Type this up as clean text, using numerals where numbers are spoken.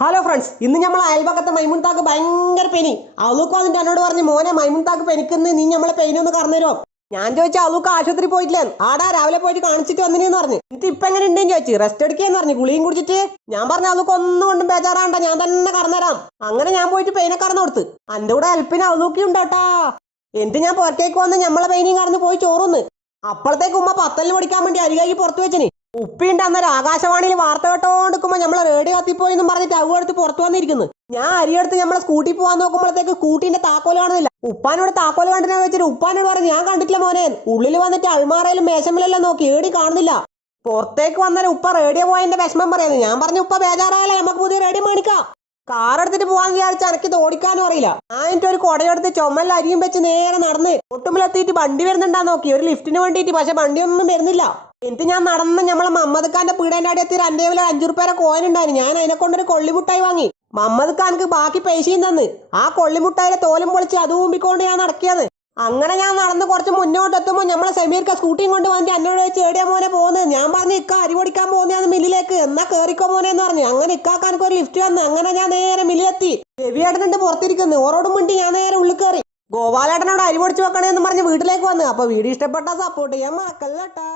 Hello friends, ഇന്ന് നമ്മൾ അയൽപക്കത്തെ മൈമുൻതാക്ക് ഭയങ്കര പെനി. അവലൂക്ക് വന്നിട്ട് എന്നോട് പറഞ്ഞു, മോനെ മൈമുൻതാക്ക് പെനിക്കുന്ന നീ നമ്മളെ പെയിനൊന്ന് കറന്നുതരുമോ? ഞാൻ ചോദിച്ചാൽ അവലൂക്ക് ആശുപത്രി പോയിട്ടില്ല, ആടാ രാവിലെ പോയിട്ട് കാണിച്ചിട്ട് വന്നിനെന്ന് പറഞ്ഞു. എന്നിട്ട് ഇപ്പം എങ്ങനെ ഉണ്ടെന്ന് ചോദിച്ചു. റെസ്റ്റ് എടുക്കുകയെന്ന് പറഞ്ഞു, ഗുളിയും കുടിച്ചിട്ട്. ഞാൻ പറഞ്ഞു അവലൂക്ക് ഒന്നും കൊണ്ടും ബേജാറാണ്ട, ഞാൻ തന്നെ കറന്നുതരാം. അങ്ങനെ ഞാൻ പോയിട്ട് പെയിനെ കറന്നു കൊടുത്ത്. എൻ്റെ കൂടെ ഹെൽപ്പിന് അവലൂക്കി ഉണ്ടാട്ടാ. എന്നിട്ട് ഞാൻ പുറത്തേക്ക് വന്ന് നമ്മളെ പെയിനും കറന്ന് പോയി ചോറുന്ന്. അപ്പോഴത്തേക്ക് ഉമ്മ പത്തലിന് പഠിക്കാൻ വേണ്ടി അരികായി പുറത്ത് വെച്ചിന്. ഉപ്പിണ്ട് അന്നേരം ആകാശവാണിയിൽ വാർത്ത കേട്ടോണ്ടിരിക്കുമ്പോ നമ്മളെ റേഡിയോ കത്തിപ്പോയി എന്നും പറഞ്ഞിട്ട് അവ എടുത്ത് പുറത്തു വന്നിരിക്കുന്നു. ഞാൻ അരിയെടുത്ത് നമ്മളെ സ്കൂട്ടി പോകാൻ നോക്കുമ്പോഴത്തേക്ക് സ്കൂട്ടിന്റെ താക്കോല് കാണുന്നില്ല. ഉപ്പാനോട് താക്കോല് കണ്ടിനാ വെച്ചിട്ട് ഉപ്പാനോട് പറഞ്ഞു, ഞാൻ കണ്ടിട്ടില്ല മോനെ. ഉള്ളിൽ വന്നിട്ട് അൾമാറയിലും മേശമലെല്ലാം നോക്കി, ഏടി കാണുന്നില്ല. പുറത്തേക്ക് വന്നാലും ഉപ്പ റേഡിയോ പോയതിന്റെ വിഷമം പറയുന്നത്. ഞാൻ പറഞ്ഞു, ഉപ്പ ബേജാറായാലേ നമുക്ക് പുതിയ റേഡിയോ മേടിക്കാം. കാർ എടുത്തിട്ട് പോകാൻ വിചാരിച്ച എനിക്ക് ഓടിക്കാനും അറിയില്ല. ഞാൻ എന്നിട്ട് ഒരു കുടയെടുത്ത് ചുമലിൽ അരിയും വെച്ച് നേരെ നടന്ന് ഒട്ടുമ്പിലെത്തിയിട്ട് വണ്ടി വരുന്നുണ്ടാ നോക്കി, ഒരു ലിഫ്റ്റിന് വേണ്ടിയിട്ട്. പക്ഷെ വണ്ടിയൊന്നും വരുന്നില്ല. എന്നിട്ട് ഞാൻ നടന്ന് നമ്മളെ മമ്മദ് ഖാന്റെ പീടേന്റെ അടി എത്തി. എൻ്റെ കയ്യിൽ 5 റുപ്യ കോയിൻ ഉണ്ടായിരുന്നു. ഞാൻ അതിനെ കൊണ്ടൊരു കൊള്ളിമുട്ടായി വാങ്ങി. മമ്മദ് ഖാൻക്ക് ബാക്കി പൈസയും തന്ന്. ആ കൊള്ളിമുട്ടായിലെ തോലും പൊളിച്ച് അത് ഊമ്പിക്കൊണ്ട് ഞാൻ നടക്കിയത്. അങ്ങനെ ഞാൻ നടന്ന് കുറച്ച് മുന്നോട്ട് എത്തുമ്പോൾ നമ്മളെ സമീർക്ക സ്കൂട്ടിയും കൊണ്ട് വന്നിട്ട് എന്നോട് ചോദിച്ചു, എവിടെയാ മോനെ പോകുന്നത്? ഞാൻ പറഞ്ഞു, ഇക്ക അരി പൊടിക്കാൻ പോകുന്നതാണ് മില്ലിലേക്ക്, എന്നാ കേറിക്കോ മോനെ എന്ന് പറഞ്ഞു. അങ്ങനെ ഇക്കാക്കാനക്ക് ഒരു ലിഫ്റ്റ് വന്ന്. അങ്ങനെ ഞാൻ നേരെ മില്ലിലെത്തി. രവിയേട്ടനുണ്ട് പുറത്തിരിക്കുന്നു. ഓരോടും വേണ്ടി ഞാൻ നേരെ ഉള്ളിൽ കയറി. ഗോപാലേട്ടനോട് അരി പൊടിച്ച് വെക്കണേന്ന് പറഞ്ഞ് വീട്ടിലേക്ക് വന്ന്. അപ്പൊ വീഡിയോ ഇഷ്ടപ്പെട്ടാൽ സപ്പോർട്ട് ചെയ്യാൻ മറക്കല്ലേട്ടാ.